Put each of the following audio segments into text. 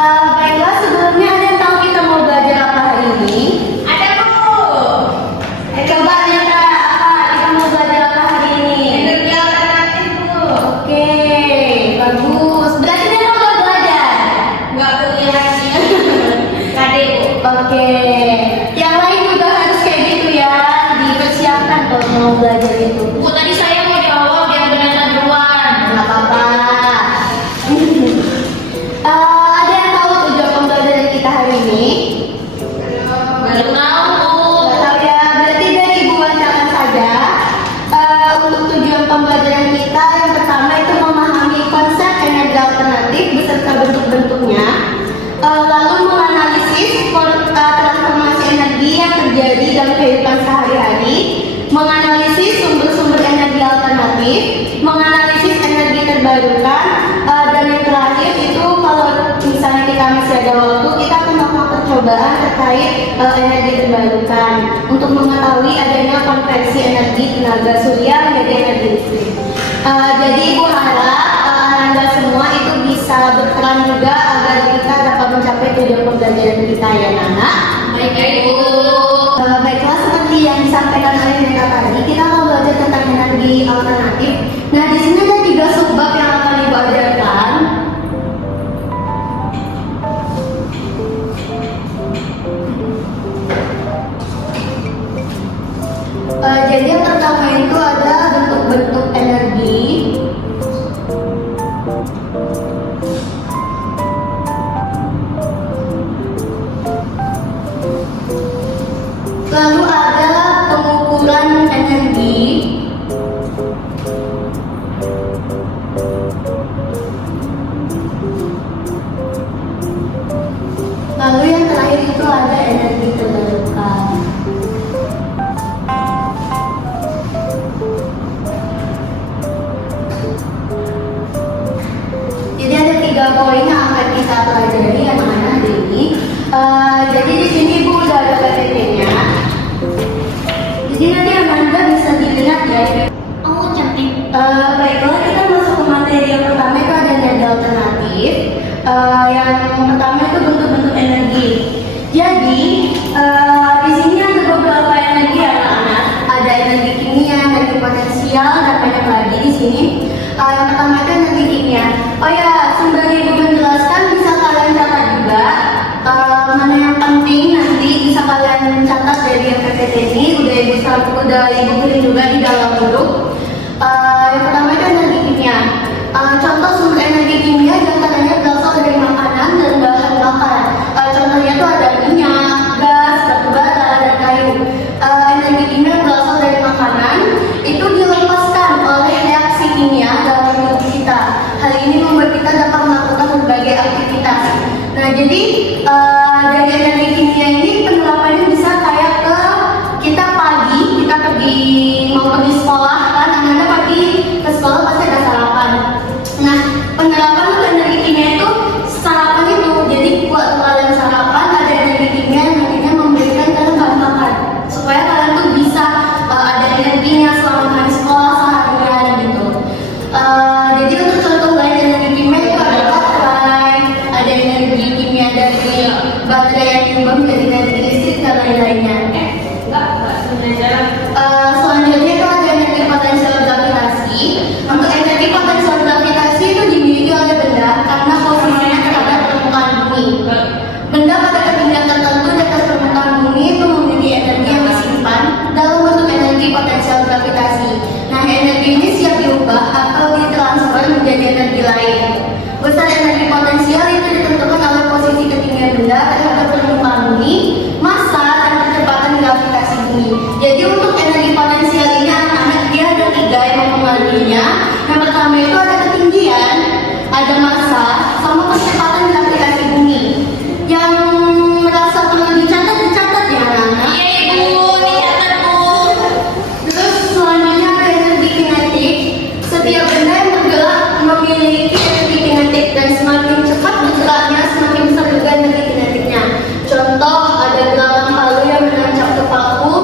Baiklah, sebelumnya ada yang tahu kita mau belajar apa hari ini? Ada Bu. Coba nyata apa kita mau belajar apa hari ini? Energi alternatif Bu. Oke, bagus. Berarti dia mau belajar. Nggak kuliah lagi. Kade Bu. Oke, yang lain juga harus kayak gitu ya, dipersiapkan kalau mau belajar itu. Bu, tadi saya mau jawab yang benar duluan. Nggak apa-apa. Ada yang tahu tujuan pembelajaran kita hari ini? Baru tahu Bu. Nggak tahu ya, berarti dari Ibu bacakan saja. Untuk tujuan pembelajaran kita yang pertama itu memahami konsep energi alternatif beserta bentuk-bentuknya, lalu menganalisis transformasi energi yang terjadi dalam kehidupan sehari-hari, menganalisis sumber-sumber energi alternatif, menganalisis energi terbarukan, dan yang terakhir itu kalau misalnya kita masih ada waktu, kita akan melakukan percobaan terkait energi terbarukan untuk mengetahui adanya konversi energi tenaga surya menjadi energi listrik. Jadi Ibu harap Anda semua itu bisa berperan juga agar kita dapat mencapai tujuan pembelajaran kita ya Nana. Baik Bu. Baiklah, seperti yang disampaikan oleh Nena tadi, kita akan belajar tentang energi alternatif. Nah, di sini ada 3 subbab yang akan Ibu ajarkan. Jadi yang pertama itu ada bentuk-bentuk energi. Lalu ada pengukuran energi. Lalu yang terakhir itu ada energi terbarukan. Jadi ada 3 poin yang akan kita pelajari anak-anak hari ini. Jadi di sini Ibu udah ada PPT-nya. Jadi nanti Amanda bisa dilihat ya. Oh, cantik. Baiklah, kita masuk ke materi yang pertama itu ada energi alternatif. Yang pertama itu bentuk-bentuk energi. Jadi di sini ada beberapa energi anak-anak. Ada energi kimia, energi potensial, dan banyak lagi di sini. Yang pertama itu energi kimia. Oh ya, sembari Ibu menjelaskan bisa kalian catat juga. Mana yang penting nanti bisa kalian catat dari yang PPT ini. Udah Ibu tulis juga di dalam grup. Yang pertama itu energi kimia. Contoh sumber energi kimia diantaranya berasal dari makanan dan bahan bakar. Contohnya itu ada minyak, gas, batu bara, dan kayu. Energi kimia berasal dari makanan itu dilepaskan oleh reaksi kimia dalam tubuh kita. Hal ini membuat kita dapat melakukan berbagai aktivitas. Nah, jadi dari energi kimia ini penerapannya bisa kayak ke kita pagi kita mau pergi sekolah kan, anak-anak pagi ke sekolah pasti ada sarapan. Nah, penerapan untuk energi kimia itu sarapan itu jadi buat kalian sarapan ada energi kimia yang nantinya memberikan kalian bahan bakar supaya kalian tuh bisa ada energinya selama kalian sekolah seharian gitu. Jadi untuk contoh lain energi kimia itu ada baterai, ada energi kimia dari baterai yang diubah menjadi energi listrik dan lain-lainnya. Selanjutnya itu ada energi potensial gravitasi. Untuk energi potensial gravitasi itu dimiliki oleh benda karena posisinya terhadap permukaan bumi. Benda pada ketinggian tertentu di atas permukaan bumi itu memiliki energi yang disimpan dalam bentuk energi potensial gravitasi. Nah, energi ini siap diubah atau ditransfer menjadi energi lain. Besar energi potensial itu ditentukan oleh posisi ketinggian benda terhadap permukaan bumi, massa, dan kecepatan gravitasi bumi. Jadi untuk energi potensial ini anak-anak dia ada 3 yang mempengaruhinya. Yang pertama itu ada ketinggian, ada massa, sama kecepatan gravitasi bumi. Yang merasa perlu dicatat ya anak-anak. Iya Ibu, dicatat Bu. Terus selanjutnya ada energi kinetik. Setiap benda yang bergerak memiliki energi kinetik dan semakin cepat bergeraknya semakin besar juga energi kinetiknya. Contoh ada gerakan palu yang menancap ke paku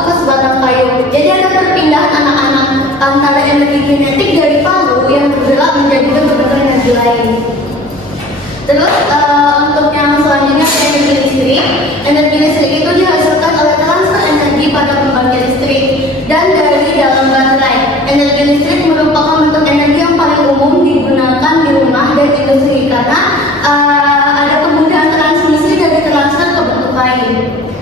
ke sebatang kayu. Jadi ada perpindahan anak-anak antara energi kinetik dari palu yang bergerak menjadi bentuk energi lain. Terus untuk yang selanjutnya ada energi listrik. Energi listrik itu dihasilkan oleh transfer energi pada pembangkit listrik dan dari dalam baterai. Energi listrik merupakan bentuk energi yang paling umum digunakan di rumah dan industri karena ada kemudahan transmisi dari transfer ke bentuk lain.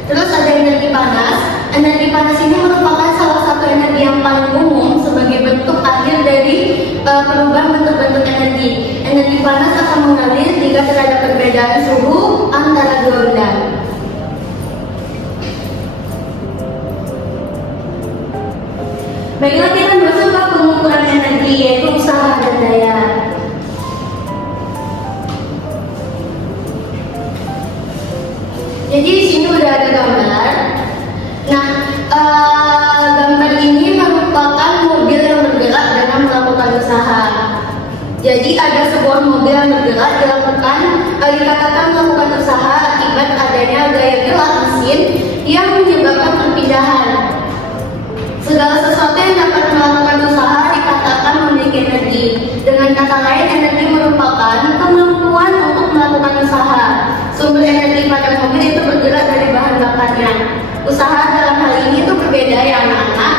Terus ada energi panas. Energi panas ini merupakan salah satu energi yang paling umum sebagai bentuk akhir dari perubahan bentuk-bentuk energi. Energi panas akan mengalir jika terhadap perbedaan suhu antara dua benda. Baiklah, kita masuk ke pengukuran energi, yaitu usaha dan daya. Jadi di sini udah ada gambar. Nah, gambar ini merupakan mobil yang bergerak dengan melakukan usaha. Jadi ada sebuah mobil yang bergerak dikatakan melakukan usaha akibat adanya gaya gerak mesin yang menyebabkan perpindahan. Segala sesuatu yang dapat melakukan usaha dikatakan memiliki energi. Dengan kata lain, energi merupakan kemampuan untuk melakukan usaha. Sumber energi pada mobil itu bergerak dari bahan bakarnya. Usaha dalam hal ini itu berbeda ya anak-anak.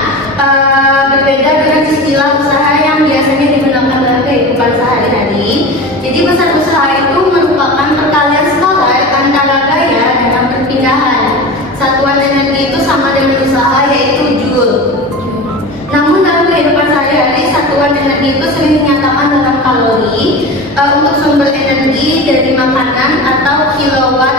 Berbeda dengan istilah usaha yang biasanya digunakan dalam kehidupan sehari-hari. Jadi besar usaha itu merupakan perkalian skalar antara gaya dengan perpindahan. Satuan energi itu sama dengan usaha, yaitu joule. Namun dalam kehidupan sehari-hari satuan energi itu sering dinyatakan dengan kalori. Untuk sumber energi dari makanan atau kilowatt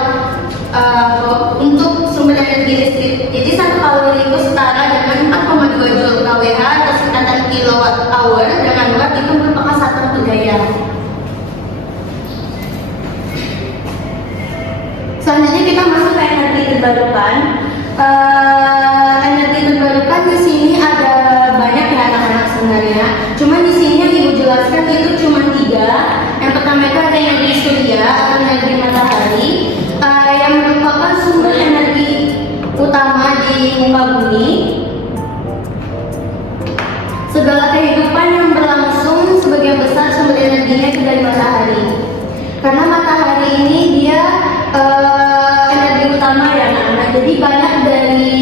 untuk sumber energi listrik. Jadi 1 kalori itu setara dengan 4,2 joule kWh atau singkatan kilowatt hour dengan watt itu merupakan satuan daya. Selanjutnya kita masuk ke energi terbarukan. Energi terbarukan di sini ada banyak ya anak-anak sebenarnya. Cuma di sini yang ibu jelaskan itu cuma 3. Yang pertama itu ada energi surya atau energi matahari, yang merupakan sumber energi utama di muka bumi. Segala kehidupan yang berlangsung sebagian besar sumber energinya itu dari matahari. Karena matahari ini dia energi utama ya anak-anak. Jadi banyak dari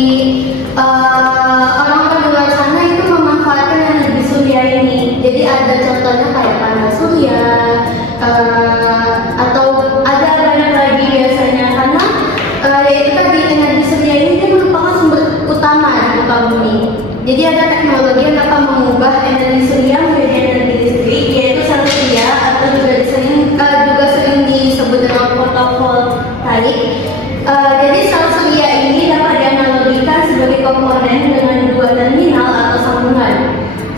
orang-orang di luar sana itu memanfaatkan energi surya ini. Jadi ada contohnya kayak panel surya, atau ada banyak lagi biasanya karena yaitu tadi energi surya ini dia merupakan sumber utama di muka bumi. Jadi ada teknologi yang dapat mengubah energi surya menjadi energi listrik, yaitu sel surya atau juga sering disebut dengan fotovoltaik. Jadi sel surya ini dapat dianalogikan sebagai komponen dengan 2 terminal atau sambungan.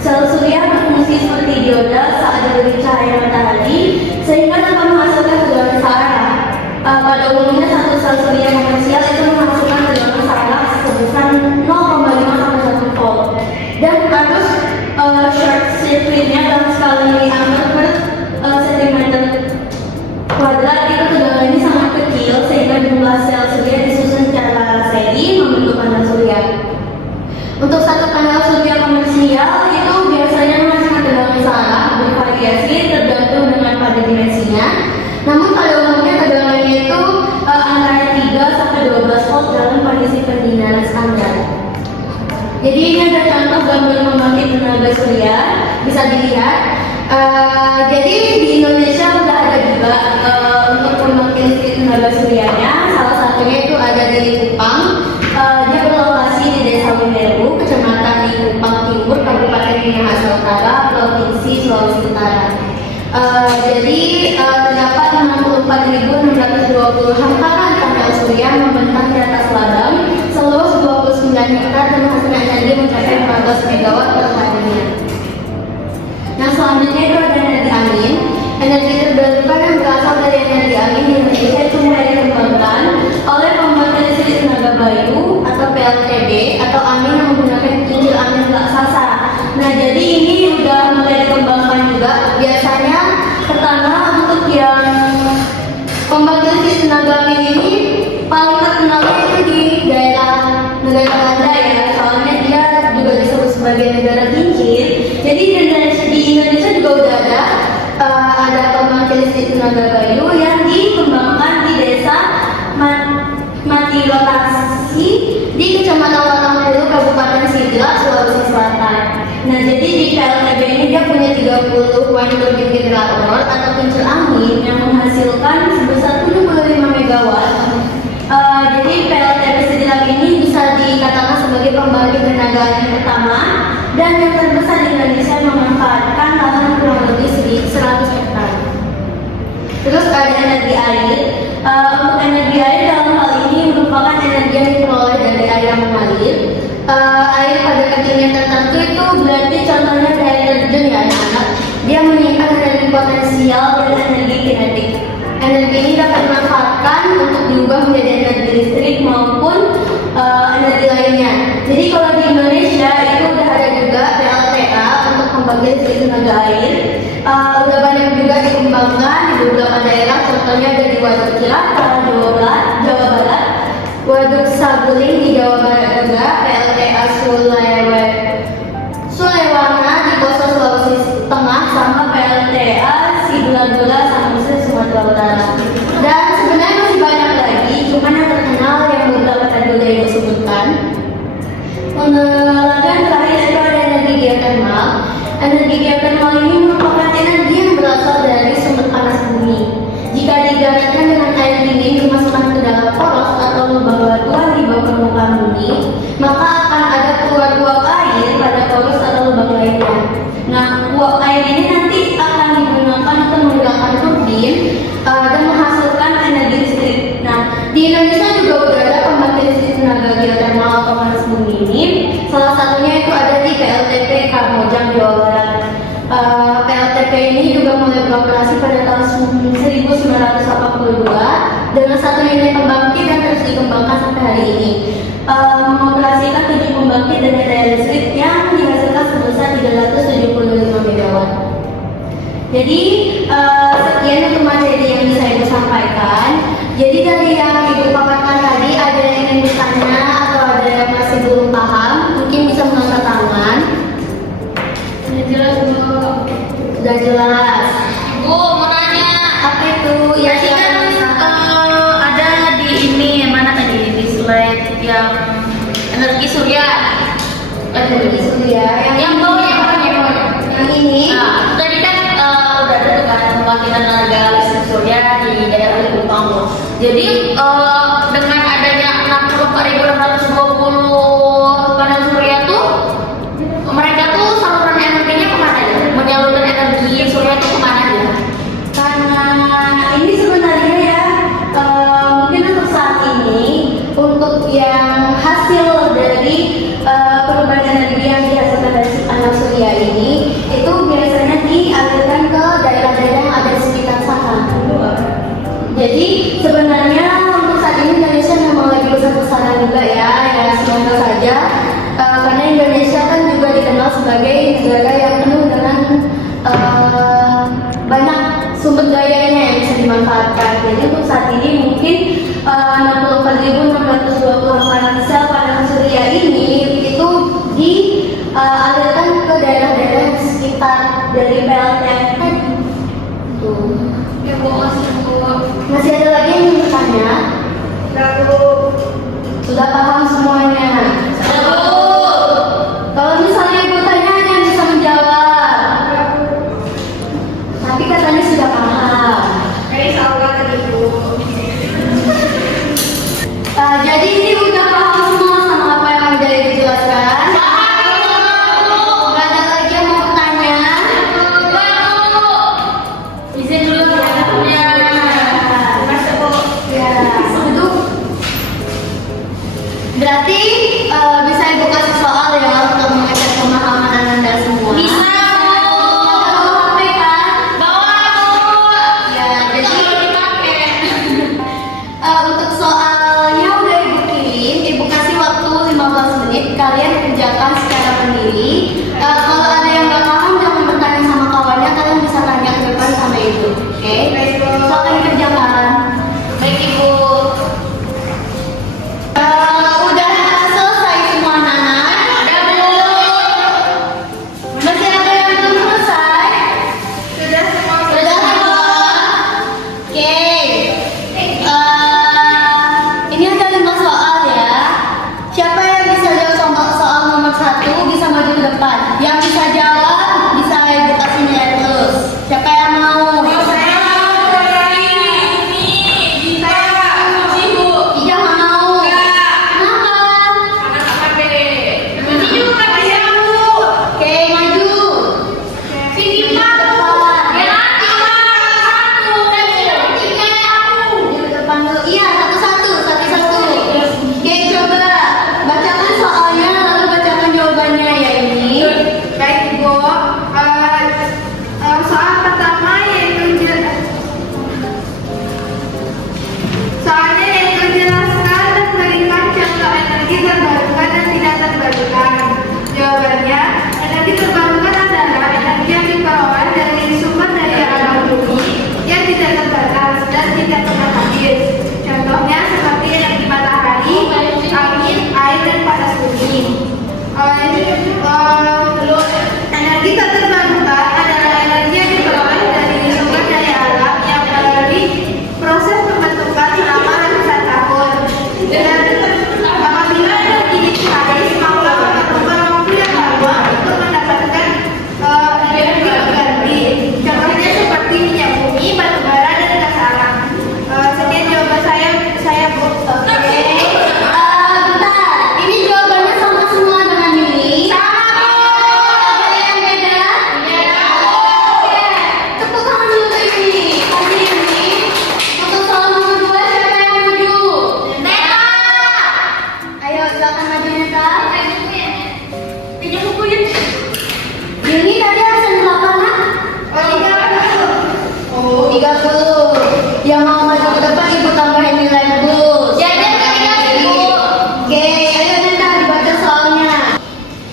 Sel surya berfungsi seperti dioda saat diberi cahaya matahari sehingga dapat menghasilkan tegangan searah. Pada umumnya satu sel surya komersial itu menghasilkan tegangan searah sebesar 0,5 sampai 1 volt. Dan arus short circuitnya dalam skala ampere per sentimeter kuadrat itu tegangannya sangat kecil sehingga jumlah sel surya disusun secara seri membentuk panel surya. Untuk satu panel surya komersial itu biasanya menghasilkan tegangan searah bervariasi tergantung dengan pada dimensinya. Namun pada umumnya tegangannya itu antara 3 sampai 12 volt dalam kondisi pendinginan standar. Jadi ini ada contoh gambar pembangkit tenaga surya, bisa dilihat. Jadi di Indonesia sudah ada juga untuk pembangkit listrik tenaga suryanya. Salah satunya itu ada di Kupang. Dia berlokasi di Desa Wineru, Kecamatan di Kupang Timur, Kabupaten Minahasa Utara, Provinsi Sulawesi Utara. Jadi terdapat 64.620 hamparan panel surya membentang di atas ladang seluas 29 hektar dan menghasilkan energi mencapai 14 megawatt per harinya. Yang selanjutnya itu ada energi angin. Energi terbarukan yang berasal dari energi angin di Indonesia itu mulai dikembangkan oleh pembangkit listrik tenaga bayu atau PLTB atau angin yang menggunakan kincir angin raksasa. Nah, jadi ini sudah mulai dikembangkan juga. Biasanya pertama untuk yang pembangkit listrik tenaga angin ini paling terkenalnya itu di daerah negara Belanda ya, soalnya dia juga disebut sebagai negara kincir. Jadi di Indonesia juga udah ada pembangkit listrik tenaga bayu yang juga Sulawesi Selatan. Nah, jadi di PLTB ini dia punya 30 point turbin generator atau kincir angin yang menghasilkan sebesar 75 megawatt. Jadi PLTB Sidrap ini bisa dikatakan sebagai pembangkit tenaga angin pertama dan yang terbesar di Indonesia yang memanfaatkan lahan kurang lebih 100 hektar. Terus ada energi air. Untuk energi air dalam hal ini merupakan energi yang diperoleh dari air yang mengalir. Air pada ketinggian tertentu itu berarti contohnya dari air terjun ya anak-anak. Dia menyimpan energi potensial dan energi kinetik. Energi ini dapat dimanfaatkan untuk diubah menjadi energi listrik maupun energi lainnya. Jadi kalau di Indonesia itu udah ada juga PLTA untuk pembangkit listrik tenaga air. Udah banyak juga dikembangkan di beberapa daerah, contohnya ada di Waduk Cilacap, Jawa Barat, Waduk Saguling di Jawa Barat juga, PLTA Sulewanga di Poso Sulawesi Tengah, sama PLTA Sigula-Gula Samosir Sumatera Utara. Dan sebenarnya masih banyak lagi, cuman yang terkenal yang beberapa tadi udah ibu sebutkan. Lalu terakhir itu ada energi geotermal. Energi geotermal ini merupakan energi yang berasal dari sumber panas bumi. Jika digariskan dengan air dingin dimasukkan ke dalam poros atau lubang batuan di bawah permukaan bumi, maka akan ada keluar uap air pada poros atau lubang lainnya. Nah, uap air ini nanti akan digunakan untuk menggerakkan turbin dan menghasilkan energi listrik. Nah, di Indonesia juga udah ada pembangkit listrik tenaga geotermal atau panas bumi ini. Salah satunya itu ada di PLTP Kamojang, Jawa Barat. PLTP ini juga mulai beroperasi pada tahun 1982 dengan satu unit pembangkit yang terus dikembangkan sampai hari ini. Mengoperasikan 7 pembangkit dengan daya listrik yang dihasilkan sebesar 375 megawatt. Jadi sekian untuk materi yang bisa Ibu sampaikan. Jadi dari yang Ibu paparkan tadi, ada yang ingin bertanya atau ada yang masih belum paham, mungkin bisa mengangkat tangan. Sudah jelas Bu? Sudah jelas. Bu, mau nanya. Apa itu? Ya, Tadi kan ada di ini mana tadi di slide yang energi surya. energi surya Yang bawahnya. yang ini. Nah, tadi kan udah ada tuh kan pembangkitan tenaga listrik surya di daerah Likupang. Jadi dengan adanya 64.620 panel surya tuh mereka tuh saluran energinya kemana ya? Menyalurkan energi surya itu kemana ya? Karena ini sebenarnya ya mungkin untuk saat ini untuk yang hasil dari perubahan energi yang dihasilkan dari panel surya ini itu biasanya dialirkan ke daerah-daerah yang ada di sekitar sana. Jadi sebenarnya untuk saat ini Indonesia memang lagi besar-besaran juga ya semoga saja karena Indonesia kan juga dikenal sebagai negara yang penuh dengan banyak sumber dayanya yang bisa dimanfaatkan. Jadi untuk saat ini mungkin 64.620 panel surya ini itu dialirkan ke daerah-daerah di sekitar dari PLTN tadi. Tuh. Ya Bu, Masih ada lagi yang ingin bertanya? Sudah paham semuanya? Kalau misalnya Ibu tanya hanya bisa menjawab. Tapi katanya sudah paham. Jadi ini udah paham semua sama apa yang udah dijelaskan? Nggak ada lagi yang mau bertanya? izin dulu ya. Ya, duduk. Berarti bisa Ibu kasih soal ya untuk mengecek pemahaman Anda semua. Bisa. Bawa HP kan? Bawa Bu. 30. Yang mau maju ke depan ibu tambahin nilai plus. Jadi ketiga ibu. Oke, ayo Neta dibaca soalnya.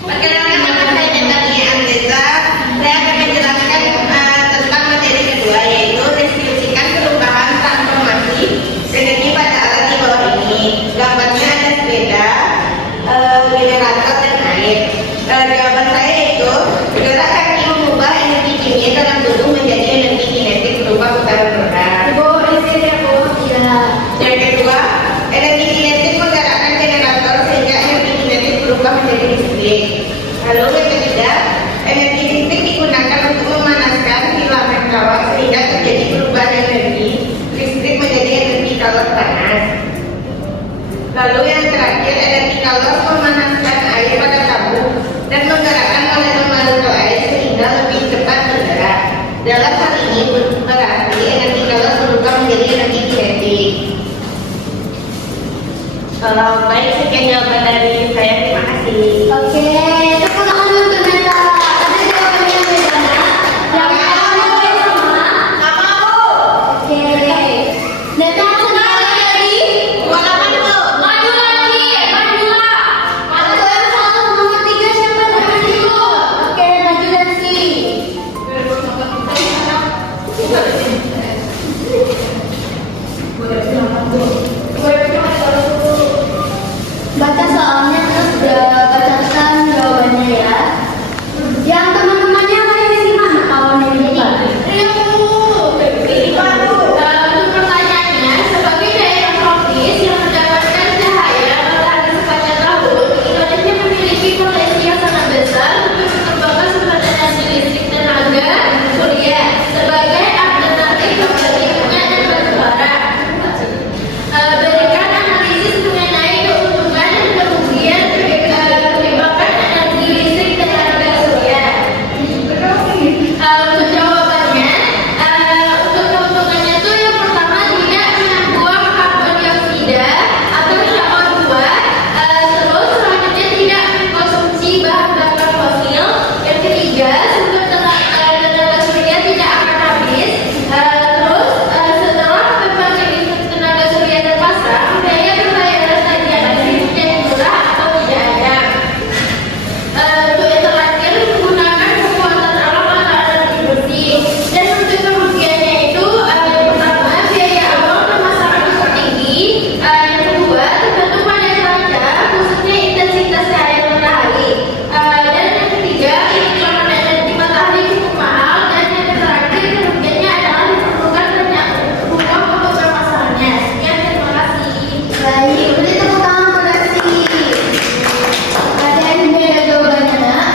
Perkenalkan nama saya Natalia Andesa. Saya akan menjelaskan tentang materi kedua, yaitu deskripsikan perubahan transformasi energi pada alat di bawah ini. Gambarnya ada sepeda, generator dan air. Jawaban saya yaitu gerak kaki mengubah energi kimia dalam tubuh menjadi energi kinetik berupa putaran roda. Ibu isi ya Bu. Ya. Yang kedua, energi kinetik menggerakkan generator sehingga energi kinetik berubah menjadi listrik. Lalu yang ketiga, energi listrik digunakan untuk memanaskan filament kawat sehingga terjadi perubahan energi listrik menjadi energi kalor panas. Lalu yang terakhir, energi kalor memanaskan air pada tabung dan menggerakkan molekul-molekul air sehingga lebih cepat bergerak. Dalam hal ini berarti energi kalor berubah menjadi energi kinetik. Kalau baik, sekian jawaban dari saya. Terima kasih. Oke, tepuk tangan untuk Neta. Ada jawabannya yang beda nak? Yang pertama sama? Sama Bu. Oke. Neta senang lagi? 28 Bu. Maju lagi, majulah. Atau yang satu nomor 3 siapa namanya Bu? Oke, maju dan si. Baca soalnya terus bacakan jawabannya ya. Yang teman-temannya mana di sini mana kawannya di depan? Ini Pak Bu. Untuk pertanyaannya, sebagai daerah tropis yang mendapatkan cahaya matahari sepanjang tahun, Indonesia memiliki potensi yang sangat besar untuk mengembangkan sumber energi listrik tenaga surya sebagai alternatif bagi minyak dan batu bara. Berikan analisis mengenai keuntungan dan kerugian penyebabkan energi listrik tenaga surya. Untuk jawabannya, untuk keuntungannya itu yang pertama tidak membuang karbon dioksida atau CO2, terus selanjutnya tidak mengkonsumsi bahan bakar fosil. Yang ketiga, sumber tenaga surya tidak akan habis. Terus setelah pembangkit listrik tenaga surya terpasang, biaya pembayaran tagihan listrik menjadi murah atau tidak ada. Untuk yang terakhir, menggunakan kekuatan alam atau energi bersih. Dan untuk kerugiannya itu, yang pertama biaya awal pemasangan cukup tinggi, yang kedua tergantung pada cuaca, khususnya intensitas cahaya matahari, dan yang ketiga iklan energi matahari cukup mahal, dan yang terakhir kerugiannya adalah diperlukan banyak uang untuk pemasangannya. Sekian, terima kasih. Baik, beri tepuk tangan untuk Lesti. Ada yang beda jawabannya nak?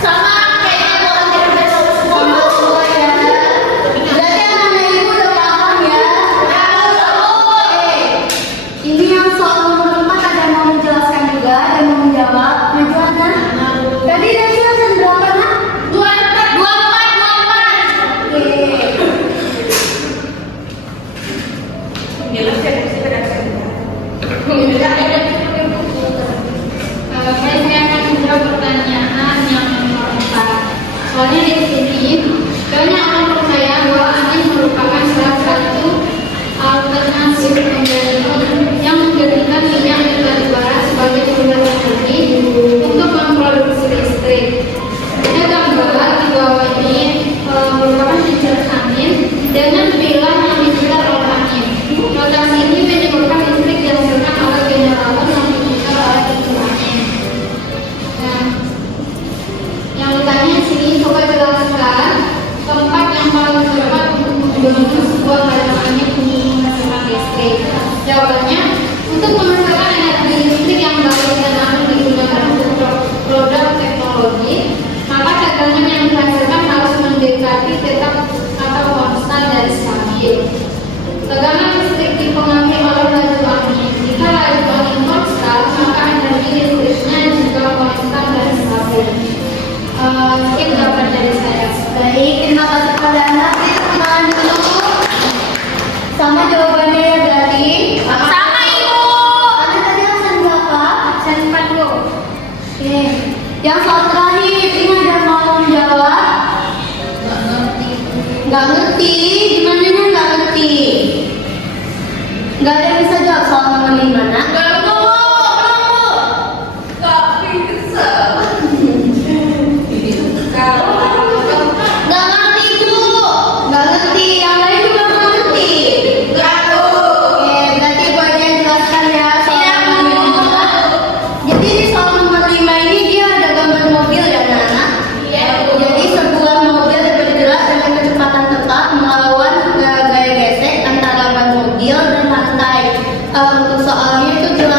Sama kayaknya mau hampir betul semua. Sama semua ya. Berarti anak-anak ibu udah paham ya? Oke. Ini yang soal nomor 4 ada yang mau menjelaskan juga, ada yang mau menjawab. Maju Ana. Tadi Lesti langsung berapa nak? 24. Oke. Saya akan menjawab pertanyaan yang nomor 4. Soalnya di sini banyak orang percaya bahwa angin merupakan salah satu alternatif yang menjadikan minyak dan batu bara sebagai sumber energi untuk memproduksi listrik. Ada gambar di bawah ini merupakan kincir angin dengan bilah yang diputar oleh angin. Rotasi ini menyebabkan listrik dihasilkan oleh generator yang diputar oleh kincir angin. Nah, yang ditanya di sini coba jelaskan tempat yang paling tepat untuk menggunakan sebuah aliran angin untuk menghasilkan listrik. Jawabannya, untuk menghasilkan energi listrik yang baik dan aman digunakan untuk produk teknologi, maka tegangan yang dihasilkan harus mendekati tetap atau konstan dan stabil. Tegangan listrik dipengaruhi oleh laju angin. Jika laju angin konstan, maka energi listriknya juga konstan dan stabil. Sekian jawaban dari saya. Baik, terima kasih kepada anak. Beri tepuk tangan dulu. Sama jawabannya ya berarti. Sama Ibu. Anak tadi absen berapa? Absen 40. Oke. Yang soal terakhir, ini ada yang mau menjawab? Nggak ngerti. Gimana semuanya nggak ngerti. Nggak ada yang bisa jawab soal nomor 5, nak. Nggak ngerti, Bu. Nggak ngerti. Yang lain juga nggak ngerti. Oke, berarti Bu aja yang jelaskan ya soal nomor 5. Jadi soal nomor 5 ini dia ada gambar mobil ya, Nana? Jadi sebuah mobil bergerak dengan kecepatan tetap melawan gaya gesek antara ban mobil dan lantai. Untuk soalnya itu jelas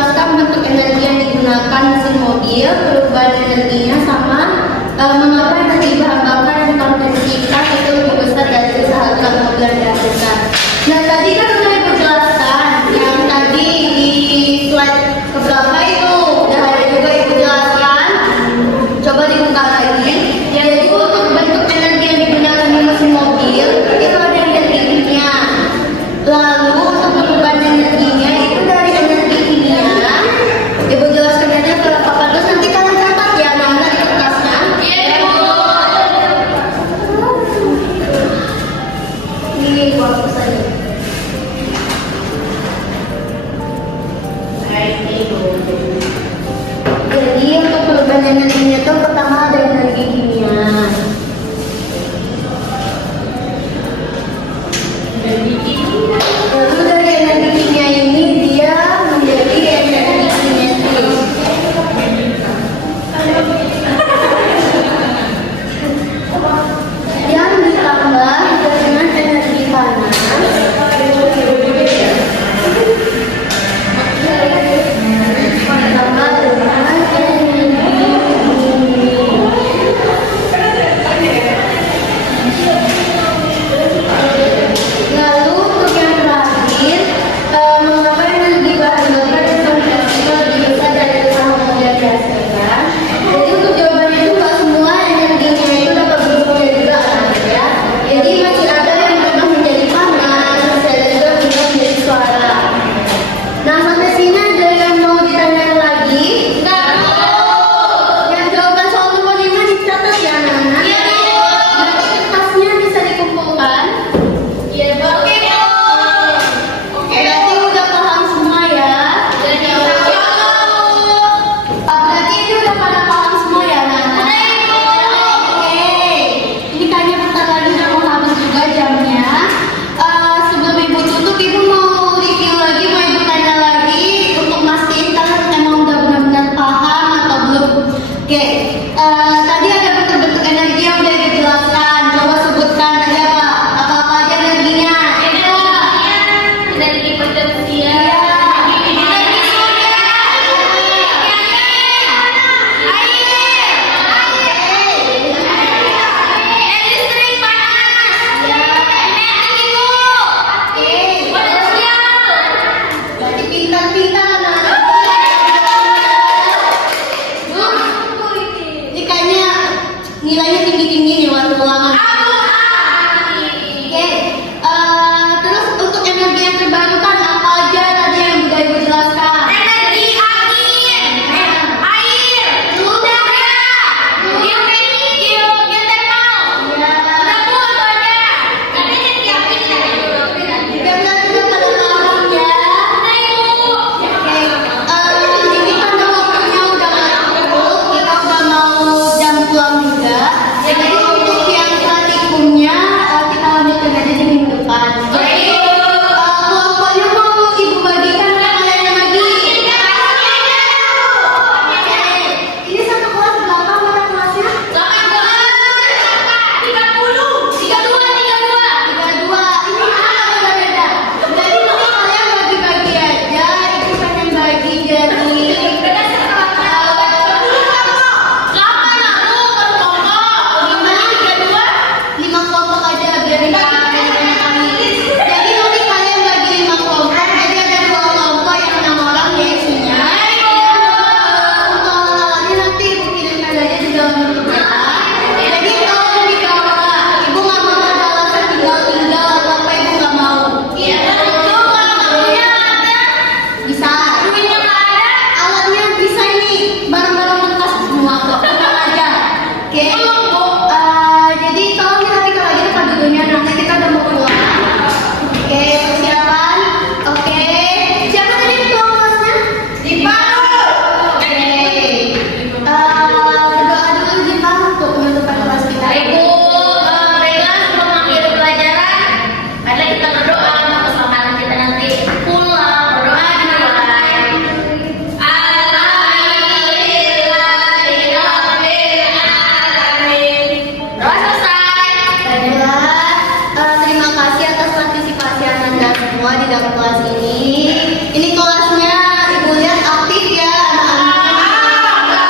di dalam kelas ini. Ini kelasnya Ibu lihat aktif ya anak-anak.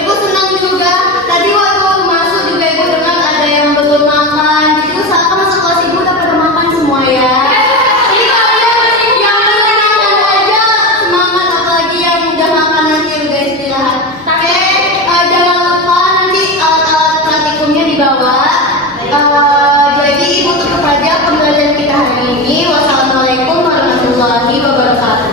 Ibu senang juga. Tadi waktu masuk juga Ibu dengar ada yang belum makan. Jadi usahakan masuk kelas Ibu udah pada makan semua ya. Jadi kalian yang belum makan aja semangat, apalagi yang udah makan nanti udah istirahat. Oke, jangan lupa nanti alat-alat praktikumnya dibawa. Jadi Ibu tutup aja pembelajaran kita hari ini. Wassalamualaikum warahmatullahi wabarakatuh.